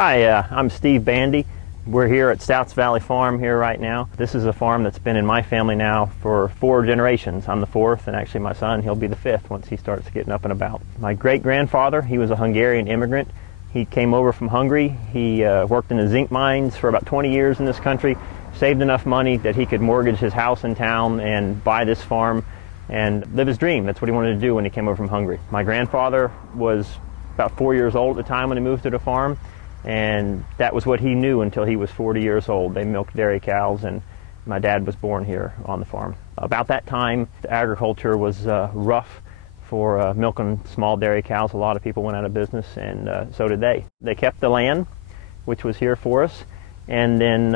Hi, I'm Steve Bandi. We're here at Stouts Valley Farm here right now. This is a farm that's been in my family now for 4 generations. I'm the 4th, and actually my son, he'll be the 5th once he starts getting up and about. My great-grandfather, he was a Hungarian immigrant. He came over from Hungary. He worked in the zinc mines for about 20 years in this country, saved enough money that he could mortgage his house in town and buy this farm and live his dream. That's what he wanted to do when he came over from Hungary. My grandfather was about 4 years old at the time when he moved to the farm, and that was what he knew until he was 40 years old. They milked dairy cows, and my dad was born here on the farm. About that time, the agriculture was rough for milking small dairy cows. A lot of people went out of business, and so did they. They kept the land, which was here for us, and then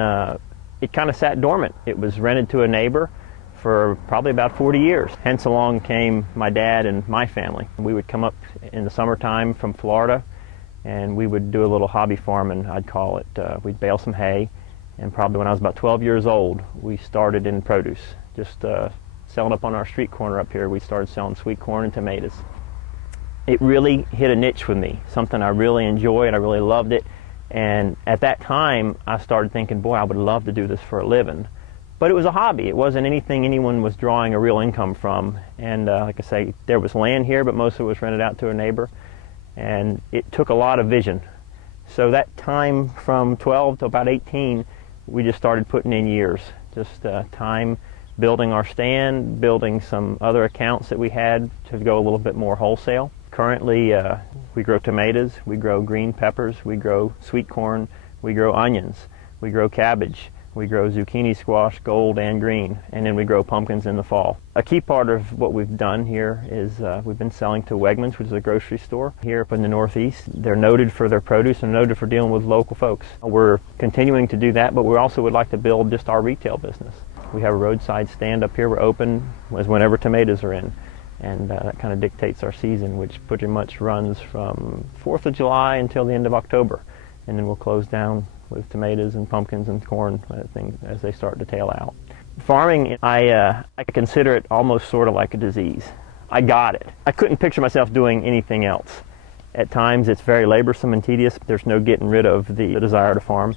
it kind of sat dormant. It was rented to a neighbor for probably about 40 years. Hence along came my dad and my family. We would come up in the summertime from Florida, and we would do a little hobby farming, I'd call it. We'd bale some hay, and probably when I was about 12 years old, we started in produce. Just selling up on our street corner up here, we started selling sweet corn and tomatoes. It really hit a niche with me, something I really enjoyed, I really loved it, and at that time, I started thinking, boy, I would love to do this for a living. But it was a hobby. It wasn't anything anyone was drawing a real income from, and like I say, there was land here, but most of it was rented out to a neighbor. And it took a lot of vision. So that time from 12 to about 18, we just started putting in years. Just time building our stand, building some other accounts that we had to go a little bit more wholesale. Currently, we grow tomatoes, we grow green peppers, we grow sweet corn, we grow onions, we grow cabbage, we grow zucchini squash, gold and green, and then we grow pumpkins in the fall. A key part of what we've done here is we've been selling to Wegmans, which is a grocery store here up in the Northeast. They're noted for their produce and noted for dealing with local folks. We're continuing to do that, but we also would like to build just our retail business. We have a roadside stand up here. We're open as whenever tomatoes are in, and that kind of dictates our season, which pretty much runs from 4th of July until the end of October, and then we'll close down with tomatoes and pumpkins and corn things as they start to tail out. Farming, I consider it almost sort of like a disease. I got it. I couldn't picture myself doing anything else. At times it's very laborsome and tedious. There's no getting rid of the desire to farm.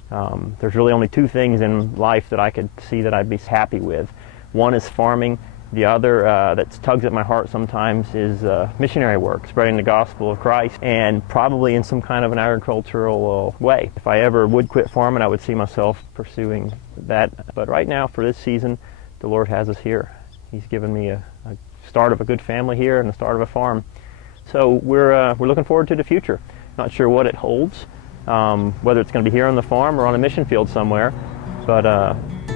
There's really only 2 things in life that I could see that I'd be happy with. One is farming. The other that tugs at my heart sometimes is missionary work, spreading the gospel of Christ, and probably in some kind of an agricultural way. If I ever would quit farming, I would see myself pursuing that. But right now, for this season, the Lord has us here. He's given me a start of a good family here and the start of a farm. So we're looking forward to the future. Not sure what it holds, whether it's going to be here on the farm or on a mission field somewhere, but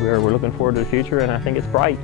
we're looking forward to the future, and I think it's bright.